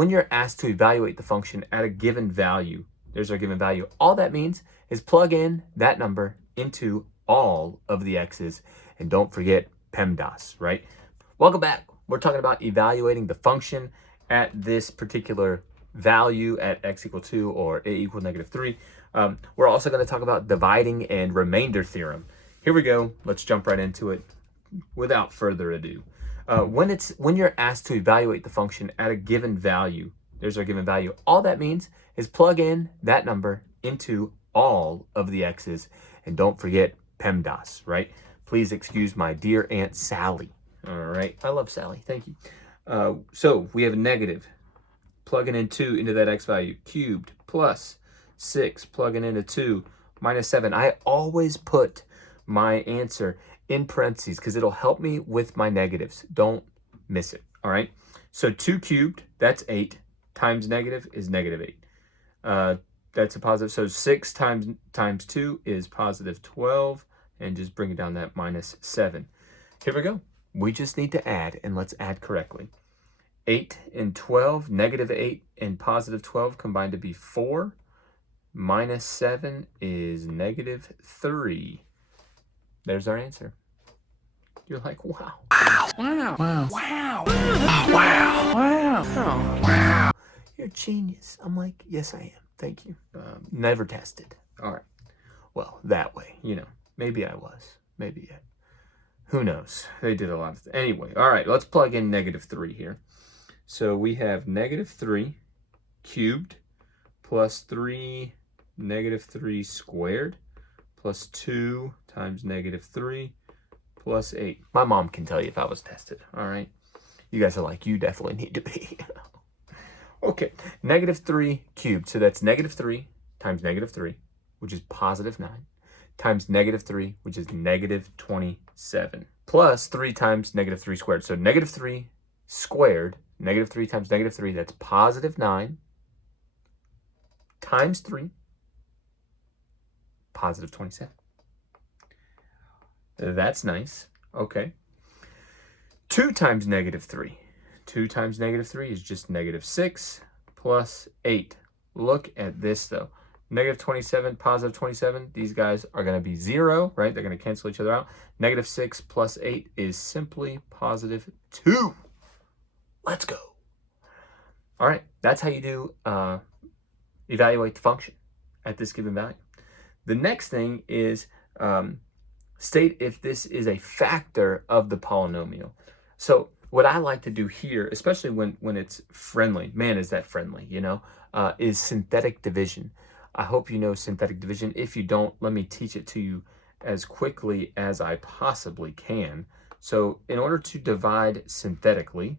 when you're asked to evaluate the function at a given value, there's our given value. All that means is plug in that number into all of the x's. And don't forget PEMDAS, right? Welcome back. We're talking about evaluating the function at this particular value at x equal 2 or a equal -3. We're also going to talk about dividing and remainder theorem. Here we go. Let's jump right into it without further ado. When you're asked to evaluate the function at a given value, there's our given value. All that means is plug in that number into all of the x's. And don't forget PEMDAS, right? Please excuse my dear Aunt Sally. All right. I love Sally. Thank you. So we have a negative. Plugging in 2 into that x value. Cubed plus 6. Plugging into 2 minus 7. I always put my answer in parentheses because it'll help me with my negatives. Don't miss it. All right. So 2 cubed, that's 8. Times negative is -8. That's a positive. So 6 times 2 is positive 12. And just bring it down that minus 7. Here we go. We just need to add, and let's add correctly. 8 and 12, -8 and positive 12 combined to be 4. Minus 7 is -3. There's our answer. You're like, wow. Wow. Wow. Wow. Wow. Wow. Wow. Wow. You're a genius. I'm like, yes, I am. Thank you. Never tested. All right. Well, that way, you know, maybe I was. Maybe yet. Who knows? They did a lot of anyway. All right, let's plug in -3 here. So we have -3 cubed plus 3 -3 squared plus 2 times -3 plus 8. My mom can tell you if I was tested. All right. You guys are like, you definitely need to be. Okay, -3 cubed. So that's -3 times -3, which is positive 9. Times -3, which is -27, plus 3 times -3 squared. So -3 squared, -3 times -3, that's positive 9, times 3, positive 27. That's nice. Okay. 2 times -3. 2 times -3 is just -6, plus 8. Look at this, though. -27, positive 27, these guys are going to be 0, right? They're going to cancel each other out. -6 plus 8 is simply positive 2. Let's go. All right, that's how you do evaluate the function at this given value. The next thing is state if this is a factor of the polynomial. So what I like to do here, especially when it's friendly, man, is that friendly, you know, is synthetic division. I hope you know synthetic division. If you don't, let me teach it to you as quickly as I possibly can. So in order to divide synthetically,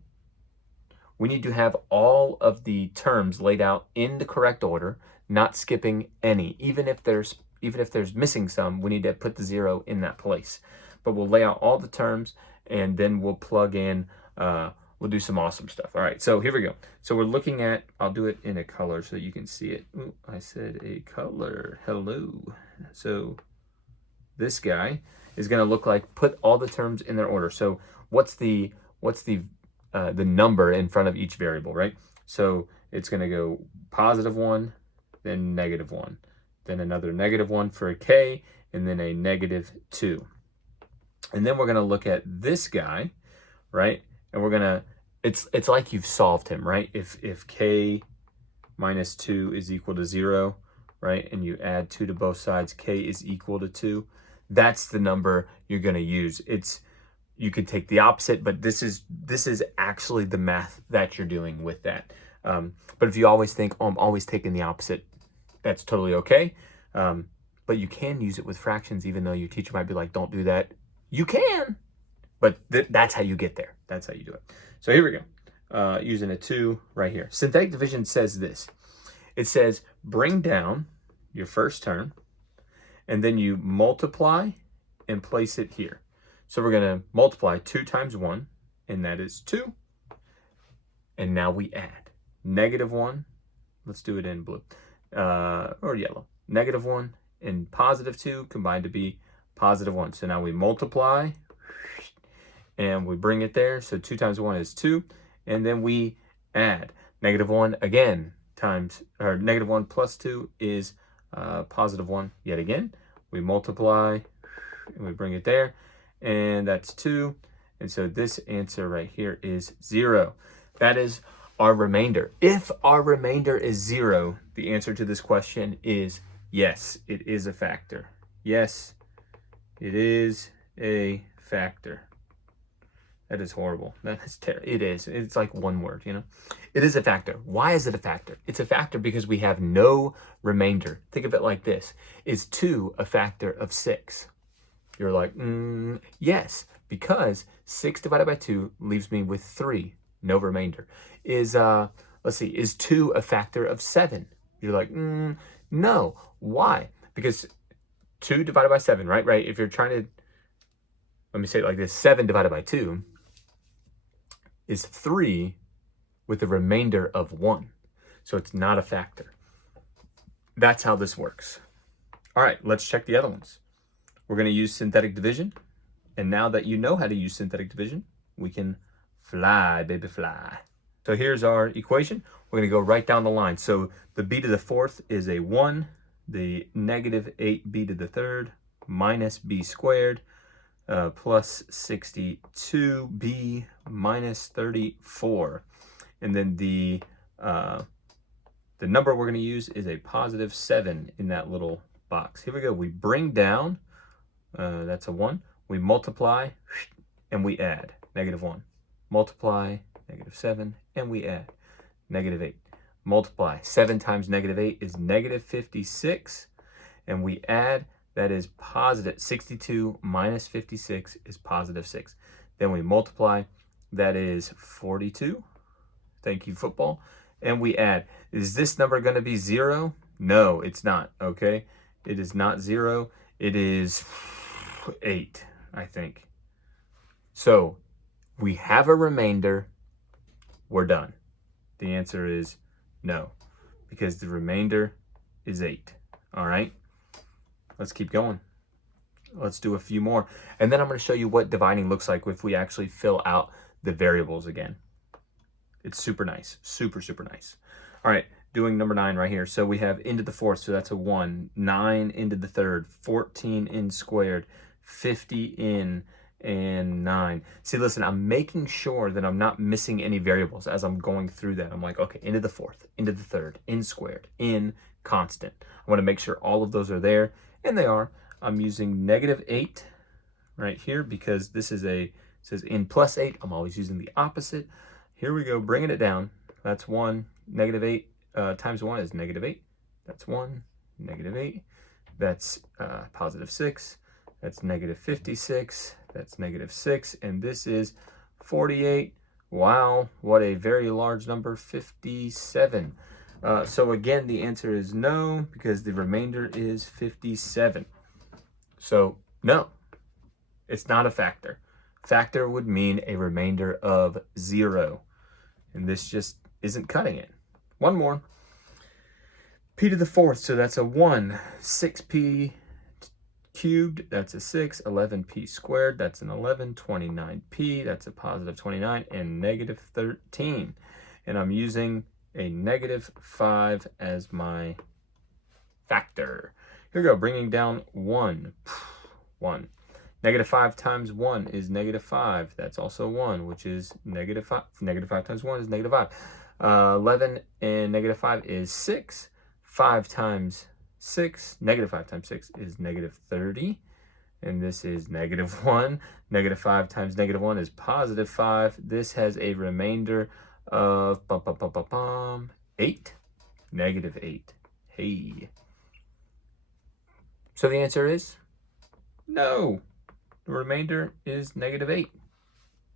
we need to have all of the terms laid out in the correct order, not skipping any. Even if there's missing some, we need to put the 0 in that place. But we'll lay out all the terms, and then we'll plug in, we'll do some awesome stuff. All right, so here we go. So we're looking at, I'll do it in a color so you can see it. Ooh, I said a color. Hello. So this guy is going to look like, put all the terms in their order. So what's the number in front of each variable, right? So it's going to go positive 1, then -1, then another -1 for a k, and then a -2. And then we're going to look at this guy, right? And we're going to, it's like you've solved him, right? If k minus 2 is equal to 0, right? And you add 2 to both sides, k is equal to 2. That's the number you're going to use. You could take the opposite, but this is actually the math that you're doing with that. But if you always think, oh, I'm always taking the opposite, that's totally okay. But you can use it with fractions, even though your teacher might be like, don't do that. You can, but that's how you get there. That's how you do it. So here we go. Using a 2 right here. Synthetic division says this. It says bring down your first term, and then you multiply and place it here. So we're going to multiply 2 times 1, and that is 2. And now we add -1. Let's do it in blue or yellow. -1 and positive 2 combined to be positive 1. So now we multiply and we bring it there. So 2 times 1 is 2. And then we add. Negative 1 again times, or negative 1 plus 2 is positive 1 yet again. We multiply and we bring it there, and that's 2. And so this answer right here is 0. That is our remainder. If our remainder is 0, the answer to this question is yes, it is a factor. Yes, it is a factor. That is horrible. That is terrible. It is. It's like one word, you know. It is a factor. Why is it a factor? It's a factor because we have no remainder. Think of it like this. Is 2 a factor of 6? You're like, yes, because 6 divided by 2 leaves me with 3, no remainder. Is, let's see, is 2 a factor of 7? You're like, no. Why? Because 2 divided by 7, right? If you're trying to, let me say it like this, 7 divided by 2 is 3 with a remainder of 1. So it's not a factor. That's how this works. All right, let's check the other ones. We're going to use synthetic division. And now that you know how to use synthetic division, we can fly, baby, fly. So here's our equation. We're going to go right down the line. So the b to the 4th is a 1. The negative 8b to the 3rd minus b squared plus 62b minus 34. And then the number we're going to use is a positive 7 in that little box. Here we go. We bring down, that's a 1. We multiply and we add, negative 1. Multiply, negative 7, and we add, negative 8. Multiply, 7 times negative 8 is negative 56, and we add, that is positive 62 minus 56 is positive 6. Then we multiply, that is 42. Thank you, football. And we add. Is this number going to be 0? No, it's not, okay? It is not 0. It is 8, I think. So we have a remainder. We're done. The answer is no, because the remainder is 8. All right? Let's keep going. Let's do a few more. And then I'm going to show you what dividing looks like if we actually fill out the variables again. It's super nice. Super, super nice. All right, doing number 9 right here. So we have into the 4th, so that's a 1. 9 into the 3rd, 14 in squared, 50 in, and 9. See, listen, I'm making sure that I'm not missing any variables as I'm going through that. I'm like, okay, into the 4th, into the 3rd, in squared, in constant. I want to make sure all of those are there, and they are. I'm using negative 8 right here because this is it says in plus 8. I'm always using the opposite. Here we go, bringing it down. That's 1. Negative 8 times 1 is negative 8. That's 1. Negative 8. That's positive 6. That's negative 56. That's negative 6. And this is 48. Wow, what a very large number, 57. So again, the answer is no, because the remainder is 57. So no, it's not a factor. Factor would mean a remainder of 0. And this just isn't cutting it. One more. P to the 4th, so that's a 1. 6p cubed, that's a 6. 11p squared, that's an 11. 29p, that's a positive 29. And negative 13. And I'm using a negative 5 as my factor. Here we go, bringing down 1. 1. Negative 5 times 1 is negative 5. That's also 1, which is negative 5. Negative 5 times 1 is negative 5. 11 and negative 5 is 6. 5 times 6, negative 5 times 6 is negative 30. And this is negative 1. Negative 5 times negative 1 is positive 5. This has a remainder of 8. Negative 8. Hey. So the answer is no. The remainder is negative 8.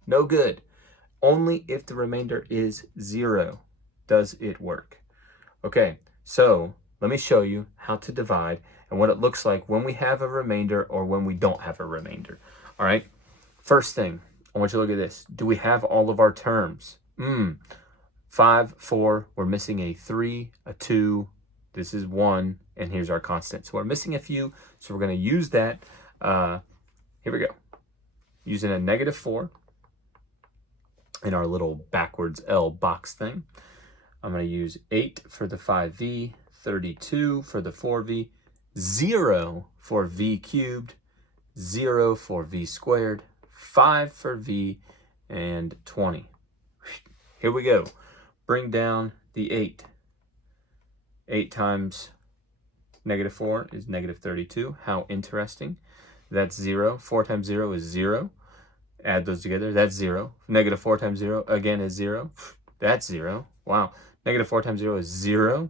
No good. Only if the remainder is 0 does it work. Okay, so let me show you how to divide and what it looks like when we have a remainder or when we don't have a remainder. All right, first thing, I want you to look at this. Do we have all of our terms? 5, 4, we're missing a 3, a 2, this is 1, and here's our constant. So we're missing a few, so we're going to use that. Here we go. Using a negative 4 in our little backwards L box thing. I'm going to use 8 for the 5v, 32 for the 4v, 0 for v cubed, 0 for v squared, 5 for v, and 20. Here we go. Bring down the 8. 8 times negative 4 is negative 32. How interesting. That's 0. 4 times 0 is 0. Add those together. That's 0. Negative 4 times 0 again is 0. That's 0. Wow. Negative 4 times 0 is 0.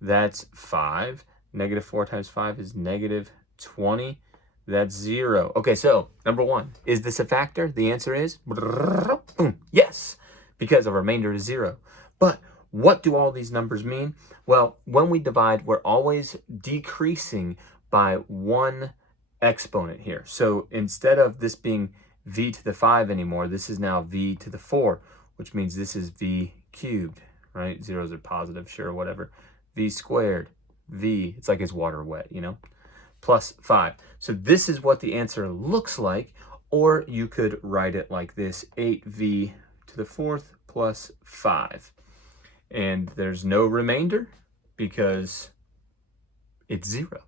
That's 5. Negative 4 times 5 is negative 20. That's 0. Okay, so number 1. Is this a factor? The answer is yes, because a remainder is 0. But what do all these numbers mean? Well, when we divide, we're always decreasing by one exponent here. So instead of this being v to the 5 anymore, this is now v to the 4, which means this is v cubed, right? Zeros are positive, sure, whatever. V squared, v, it's like it's water wet, you know, plus 5. So this is what the answer looks like, or you could write it like this, 8v to the 4th plus 5. And there's no remainder because it's 0.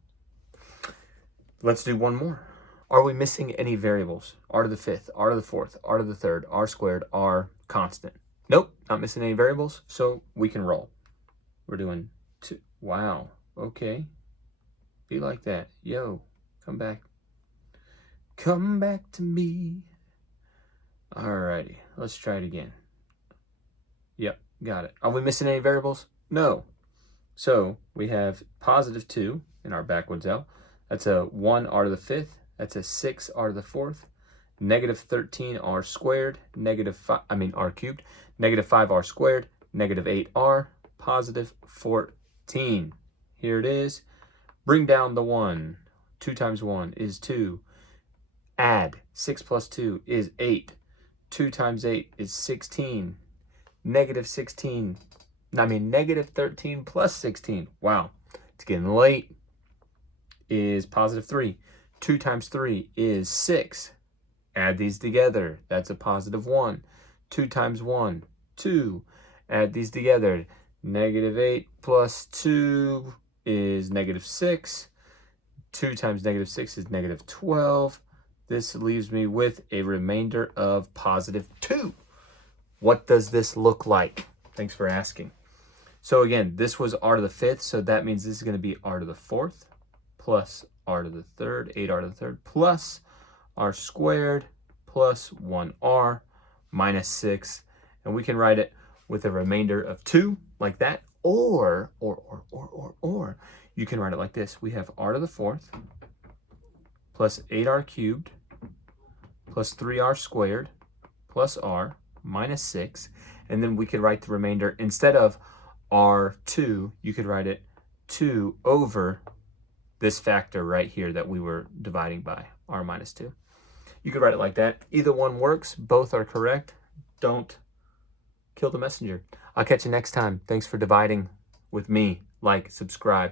Let's do one more. Are we missing any variables? R to the 5th, R to the 4th, R to the 3rd, R squared, R constant. Nope, not missing any variables, so we can roll. We're doing 2. Wow, okay. Be like that. Yo, come back. Come back to me. Alrighty, let's try it again. Yep, got it. Are we missing any variables? No. So we have positive 2 in our backwards L. That's a 1 R to the 5th. That's a 6 R to the 4th. Negative 13 R squared. R cubed. Negative 5 R squared. Negative 8 R. Positive 14. Here it is. Bring down the 1. 2 times 1 is 2. Add. 6 plus 2 is 8. 2 times 8 is 16. Negative 13 plus 16. Wow, it's getting late. Is positive 3. 2 times 3 is 6. Add these together. That's a positive 1. 2 times 1, 2. Add these together. Negative 8 plus 2 is negative 6. 2 times negative 6 is negative 12. This leaves me with a remainder of positive 2. What does this look like? Thanks for asking. So again, this was R to the 5th, so that means this is going to be R to the 4th plus R to the 3rd, 8R to the 3rd, plus R squared plus 1R minus 6. And we can write it with a remainder of 2 like that. Or you can write it like this. We have R to the 4th plus 8R cubed plus 3R squared plus R minus 6. And then we could write the remainder, instead of R2, you could write it 2 over this factor right here that we were dividing by, R minus 2. You could write it like that. Either one works. Both are correct. Don't kill the messenger. I'll catch you next time. Thanks for dividing with me. Like, subscribe.